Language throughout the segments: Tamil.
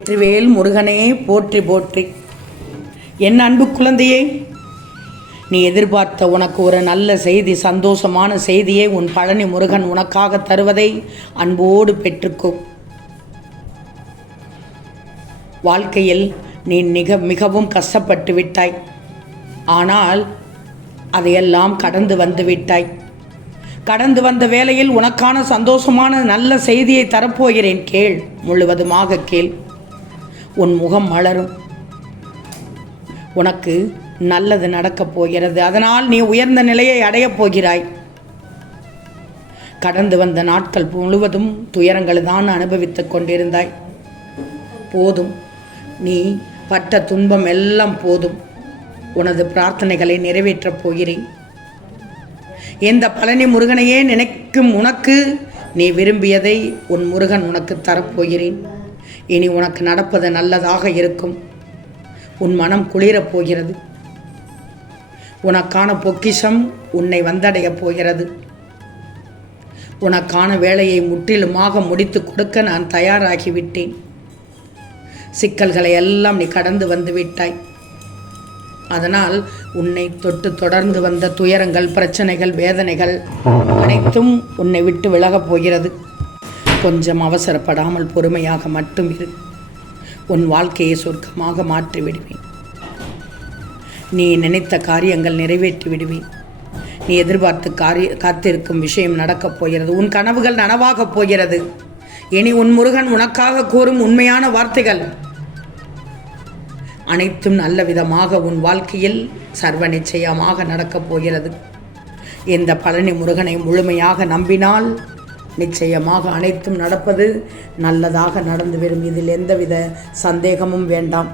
வெற்றிவேல் முருகனே போற்றி போற்றி. என் அன்பு குழந்தையே, நீ எதிர்பார்த்த உனக்கு ஒரு நல்ல செய்தி, சந்தோஷமான செய்தியை உன் பழனி முருகன் உனக்காக தருவதை அன்போடு பெற்றுக்கோ. வாழ்க்கையில் நீ மிகவும் கஷ்டப்பட்டு விட்டாய். ஆனால் அதையெல்லாம் கடந்து வந்து விட்டாய். கடந்து வந்த வேளையில் உனக்கான சந்தோஷமான நல்ல செய்தியை தரப்போகிறேன். கேள், முழுவதுமாக கேள். உன் முகம் மலரும். உனக்கு நல்லது நடக்கப் போகிறது. அதனால் நீ உயர்ந்த நிலையை அடையப் போகிறாய். கடந்து வந்த நாட்கள் முழுவதும் துயரங்கள் தான் அனுபவித்துக் கொண்டிருந்தாய். போதும், நீ பட்ட துன்பம் எல்லாம் போதும். உனது பிரார்த்தனைகளை நிறைவேற்றப் போகிறேன். இந்த பழனி முருகனையே நினைக்கும் உனக்கு நீ விரும்பியதை உன் முருகன் உனக்கு தரப்போகிறேன். இனி உனக்கு நடப்பது நல்லதாக இருக்கும். உன் மனம் குளிரப் போகிறது. உனக்கான பொக்கிஷம் உன்னை வந்தடையப் போகிறது. உனக்கான வேலையை முற்றிலுமாக முடித்து கொடுக்க நான் தயாராகிவிட்டேன். சிக்கல்களை எல்லாம் நீ கடந்து வந்து விட்டாய். அதனால் உன்னை தொட்டு தொடர்ந்து வந்த துயரங்கள், பிரச்சனைகள், வேதனைகள் அனைத்தும் உன்னை விட்டு விலகப் போகிறது. கொஞ்சம் அவசரப்படாமல் பொறுமையாக மட்டும் இரு. உன் வாழ்க்கையை சொர்க்கமாக மாற்றி விடுவேன். நீ நினைத்த காரியங்கள் நிறைவேற்றி விடுவேன். நீ எதிர்பார்த்து காத்திருக்கும் விஷயம் நடக்கப் போகிறது. உன் கனவுகள் நனவாகப் போகிறது. இனி உன் முருகன் உனக்காக கூறும் உண்மையான வார்த்தைகள் அனைத்தும் நல்ல விதமாக உன் வாழ்க்கையில் சர்வ நிச்சயமாக நடக்கப் போகிறது. இந்த பழனி முருகனை முழுமையாக நம்பினால் நிச்சயமாக அனைத்தும் நடப்பது நல்லதாக நடந்துவிடும். இதில் எந்தவித சந்தேகமும் வேண்டாம்.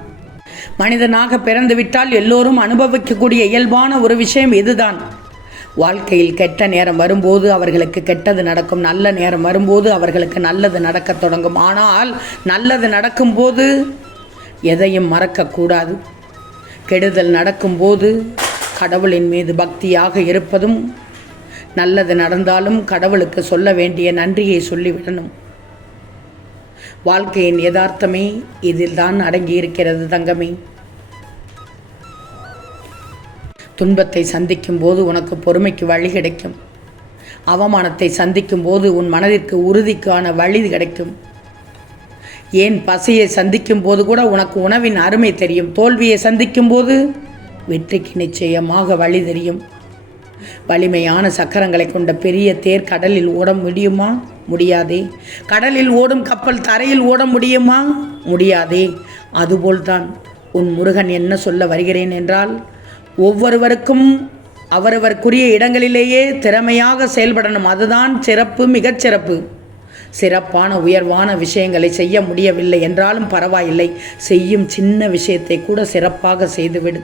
மனிதனாக பிறந்துவிட்டால் எல்லோரும் அனுபவிக்கக்கூடிய இயல்பான ஒரு விஷயம் இதுதான். வாழ்க்கையில் கெட்ட நேரம் வரும்போது அவர்களுக்கு கெட்டது நடக்கும், நல்ல நேரம் வரும்போது அவர்களுக்கு நல்லது நடக்கத் தொடங்கும். ஆனால் நல்லது நடக்கும்போது எதையும் மறக்கக்கூடாது. கெடுதல் நடக்கும்போது கடவுளின் மீது பக்தியாக இருப்பதும், நல்லது நடந்தாலும் கடவுளுக்கு சொல்ல வேண்டிய நன்றியை சொல்லிவிடணும். வாழ்க்கையின் யதார்த்தமே இதில் தான் அடங்கியிருக்கிறது தங்கமே. துன்பத்தை சந்திக்கும் போது உனக்கு பொறுமைக்கு வழி கிடைக்கும். அவமானத்தை சந்திக்கும் போது உன் மனதிற்கு உறுதிக்கான வழி கிடைக்கும். ஏன் பசியை சந்திக்கும் போது கூட உனக்கு உணவின் அருமை தெரியும். தோல்வியை சந்திக்கும் போது வெற்றிக்கு நிச்சயமாக வழி தெரியும். வலிமையான சக்கரங்களை கொண்ட பெரிய தேர் கடலில் ஓட முடியுமா? முடியாதே. கடலில் ஓடும் கப்பல் தரையில் ஓட முடியுமா? முடியாதே. அதுபோல்தான் உன் முருகன் என்ன சொல்ல வருகிறேன் என்றால், ஒவ்வொருவருக்கும் அவரவருக்குரிய இடங்களிலேயே திறமையாக செயல்படணும். அதுதான் சிறப்பு, மிகச்சிறப்பு. சிறப்பான உயர்வான விஷயங்களை செய்ய முடியவில்லை என்றாலும் பரவாயில்லை. செய்யும் சின்ன விஷயத்தை கூட சிறப்பாக செய்துவிடு.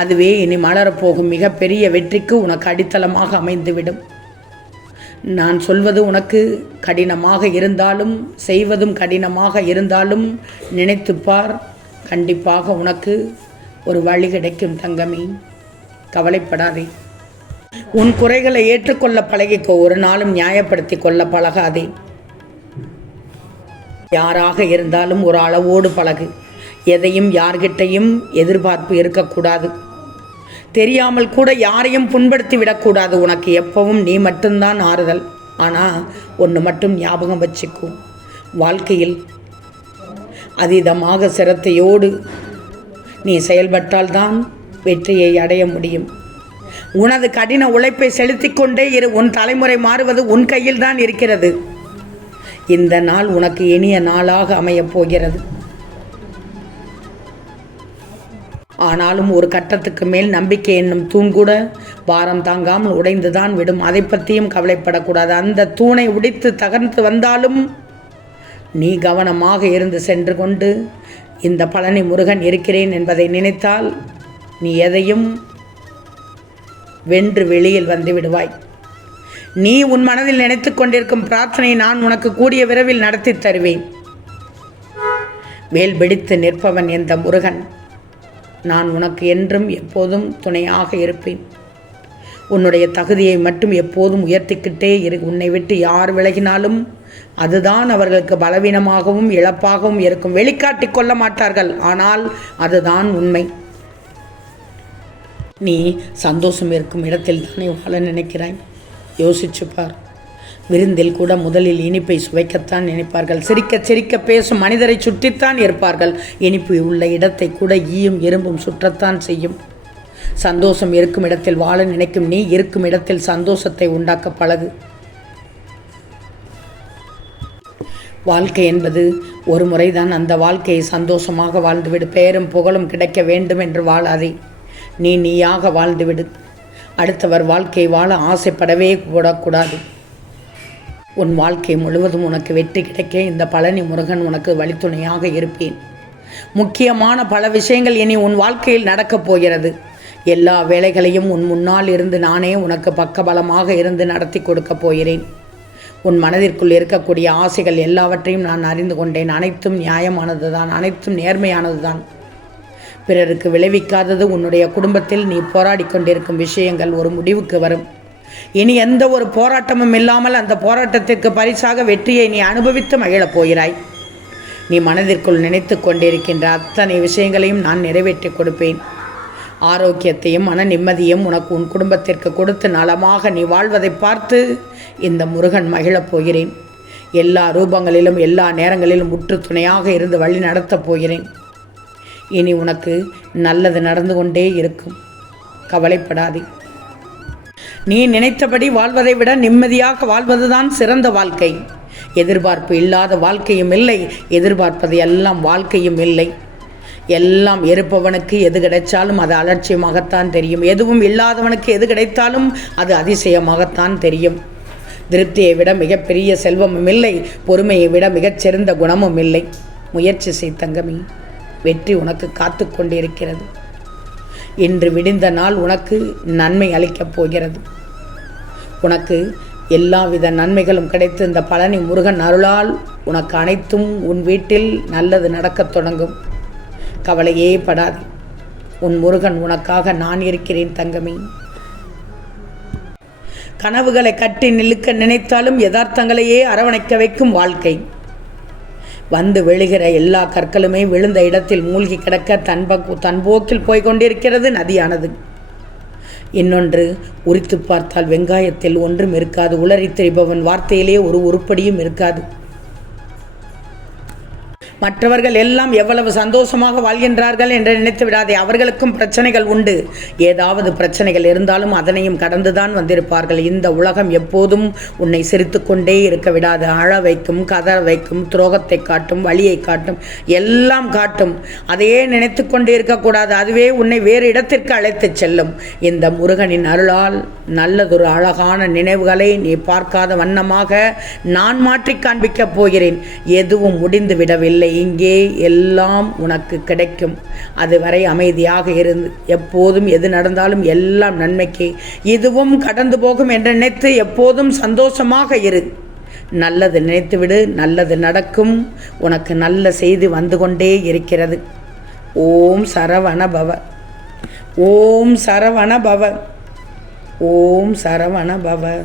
அதுவே இனி மலரப்போகும் மிகப்பெரிய வெற்றிக்கு உனக்கு அடித்தளமாக அமைந்துவிடும். நான் சொல்வது உனக்கு கடினமாக இருந்தாலும், செய்வதும் கடினமாக இருந்தாலும் நினைத்துப்பார். கண்டிப்பாக உனக்கு ஒரு வழி கிடைக்கும் தங்கமே. கவலைப்படாதே. உன் குறைகளை ஏற்றுக்கொள்ள பழகிக்கோ. ஒரு நாளும் நியாயப்படுத்தி கொள்ள பழகாதே. யாராக இருந்தாலும் ஒரு அளவோடு பழகு. எதையும் யார்கிட்டையும் எதிர்பார்ப்பு இருக்கக்கூடாது. தெரியாமல் கூட யாரையும் புண்படுத்தி விடக்கூடாது. உனக்கு எப்பவும் நீ மட்டும்தான் ஆறுதல். ஆனால் ஒன்று மட்டும் ஞாபகம் வச்சுக்கோ, வாழ்க்கையில் அதீதமாக சிரத்தையோடு நீ செயல்பட்டால்தான் வெற்றியை அடைய முடியும். உனது கடின உழைப்பை செலுத்திக் கொண்டே இரு. உன் தலைமுறை மாறுவது உன் கையில் தான் இருக்கிறது. இந்த நாள் உனக்கு இனிய நாளாக அமையப் போகிறது. ஆனாலும் ஒரு கட்டத்துக்கு மேல் நம்பிக்கை என்னும் தூண் கூட பாரம் தாங்காமல் உடைந்துதான் விடும். அதை பற்றியும் கவலைப்படக்கூடாது. அந்த தூணை உடைத்து தகர்ந்து வந்தாலும் நீ கவனமாக இருந்து சென்று கொண்டு இந்த பழனி முருகன் இருக்கிறேன் என்பதை நினைத்தால் நீ எதையும் வென்று வெளியில் வந்து விடுவாய். நீ உன் மனதில் நினைத்து கொண்டிருக்கும் பிரார்த்தனையை நான் உனக்கு கூடிய விரைவில் நடத்தி தருவேன். வேல் பிடித்து நிற்பவன் என்ற முருகன். நான் உனக்கு என்றும் எப்போதும் துணையாக இருப்பேன். உன்னுடைய தகுதியை மட்டும் எப்போதும் உயர்த்திக்கிட்டே இரு. உன்னை விட்டு யார் விலகினாலும் அதுதான் அவர்களுக்கு பலவீனமாகவும் இழப்பாகவும் இருக்கும். வெளிக்காட்டிக் கொள்ள மாட்டார்கள், ஆனால் அதுதான் உண்மை. நீ சந்தோஷம் இருக்கும் இடத்தில் தானே வாழ நினைக்கிறாய். யோசிச்சுப்பார். விருந்தில் கூட முதலில் இனிப்பை சுவைக்கத்தான் நினைப்பார்கள். சிரிக்க சிரிக்க பேசும் மனிதரை சுற்றித்தான் இருப்பார்கள். இனிப்பு உள்ள இடத்தை கூட ஈயும் எறும்பும் சுற்றத்தான் செய்யும். சந்தோஷம் இருக்கும் இடத்தில் வாழ நினைக்கும் நீ இருக்கும் இடத்தில் சந்தோஷத்தை உண்டாக்க பழகு. வாழ்க்கை என்பது ஒரு முறைதான். அந்த வாழ்க்கையை சந்தோஷமாக வாழ்ந்துவிடு. பெயரும் புகழும் கிடைக்க வேண்டும் என்று வாழாதே. நீயாக வாழ்ந்துவிடு. அடுத்தவர் வாழ்க்கையை வாழ ஆசைப்படவே கூடக்கூடாது. உன் வாழ்க்கை முழுவதும் உனக்கு வெற்றி கிடைக்க இந்த பழனி முருகன் உனக்கு வழித்துணையாக இருப்பேன். முக்கியமான பல விஷயங்கள் இனி உன் வாழ்க்கையில் நடக்கப் போகிறது. எல்லா வேலைகளையும் உன் முன்னால் இருந்து நானே உனக்கு பக்கபலமாக இருந்து நடத்தி கொடுக்கப் போகிறேன். உன் மனதிற்குள் இருக்கக்கூடிய ஆசைகள் எல்லாவற்றையும் நான் அறிந்து கொண்டேன். அனைத்தும் நியாயமானது தான், அனைத்தும் நேர்மையானது தான். பிறருக்கு விளைவிக்காதது உன்னுடைய குடும்பத்தில் நீ போராடி கொண்டிருக்கும் விஷயங்கள் ஒரு முடிவுக்கு வரும். இனி எந்த ஒரு போராட்டமும் இல்லாமல் அந்த போராட்டத்திற்கு பரிசாக வெற்றியை நீ அனுபவித்து மகிழப் போகிறாய். நீ மனதிற்குள் நினைத்து கொண்டிருக்கின்ற அத்தனை விஷயங்களையும் நான் நிறைவேற்றி கொடுப்பேன். ஆரோக்கியத்தையும் மன நிம்மதியும் உனக்கு உன் குடும்பத்திற்கு கொடுத்து நலமாக நீ வாழ்வதை பார்த்து இந்த முருகன் மகிழப் போகிறேன். எல்லா ரூபங்களிலும் எல்லா நேரங்களிலும் முற்று துணையாக இருந்து வழி நடத்தப் போகிறேன். இனி உனக்கு நல்லது நடந்து கொண்டே இருக்கும். கவலைப்படாதே. நீ நினைத்தபடி வாழ்வதை விட நிம்மதியாக வாழ்வதுதான் சிறந்த வாழ்க்கை. எதிர்பார்ப்பு இல்லாத வாழ்க்கையும் இல்லை, எதிர்பார்ப்பது எல்லாம் வாழ்க்கையும் இல்லை. எல்லாம் இருப்பவனுக்கு எது கிடைச்சாலும் அது அலட்சியமாகத்தான் தெரியும். எதுவும் இல்லாதவனுக்கு எது கிடைத்தாலும் அது அதிசயமாகத்தான் தெரியும். திருப்தியை விட மிகப்பெரிய செல்வமும் இல்லை, பொறுமையை விட மிகச்சிறந்த குணமும் இல்லை. முயற்சி செய் தங்கமி, வெற்றி உனக்கு காத்து கொண்டிருக்கிறது. இன்று விடிந்த நாள் உனக்கு நன்மை அளிக்கப் போகிறது. உனக்கு எல்லாவித நன்மைகளும் கிடைத்து இந்த பழனி முருகன் அருளால் உனக்கு அனைத்தும் உன் வீட்டில் நல்லது நடக்கத் தொடங்கும். கவலையே படாது. உன் முருகன் உனக்காக நான் இருக்கிறேன் தங்கமி. கனவுகளை கட்டி நிலுக்க நினைத்தாலும் யதார்த்தங்களையே அரவணைக்க வைக்கும் வாழ்க்கை. வந்து விழுகிற எல்லா கற்களுமே விழுந்த இடத்தில் மூழ்கி கிடக்க தன்போக்கில் போய்கொண்டிருக்கிறது நதியானது. இன்னொன்று, உரித்து பார்த்தால் வெங்காயத்தில் ஒன்றும் இருக்காது. உளறி திரிபவன் வார்த்தையிலே ஒரு உருப்படியும் இருக்காது. மற்றவர்கள் எல்லாம் எவ்வளவு சந்தோஷமாக வாழ்கின்றார்கள் என்று நினைத்து விடாதே. அவர்களுக்கும் பிரச்சனைகள் உண்டு. ஏதாவது பிரச்சனைகள் இருந்தாலும் அதனையும் கடந்துதான் வந்திருப்பார்கள். இந்த உலகம் எப்போதும் உன்னை சிரித்து கொண்டே இருக்க விடாது. அழ வைக்கும், கதற வைக்கும், துரோகத்தை காட்டும், வழியை காட்டும், எல்லாம் காட்டும். அதையே நினைத்து கொண்டே இருக்கக்கூடாது. அதுவே உன்னை வேறு இடத்திற்கு அழைத்து செல்லும். இந்த முருகனின் அருளால் நல்லதொரு அழகான நினைவுகளை நீ பார்க்காத வண்ணமாக நான் மாற்றி காண்பிக்கப் போகிறேன். எதுவும் முடிந்து விடவில்லை. இங்கே எல்லாம் உனக்கு கிடைக்கும். அதுவரை அமைதியாக இருந்து எப்போதும் எது நடந்தாலும் எல்லாம் நன்மைக்கு, இதுவும் கடந்து போகும் என்று நினைத்து எப்போதும் சந்தோஷமாக இரு. நல்லது நினைத்துவிடு, நல்லது நடக்கும். உனக்கு நல்ல செய்தி வந்து கொண்டே இருக்கிறது. ஓம் சரவண பவ, ஓம் சரவண பவ, ஓம் சரவண பவ.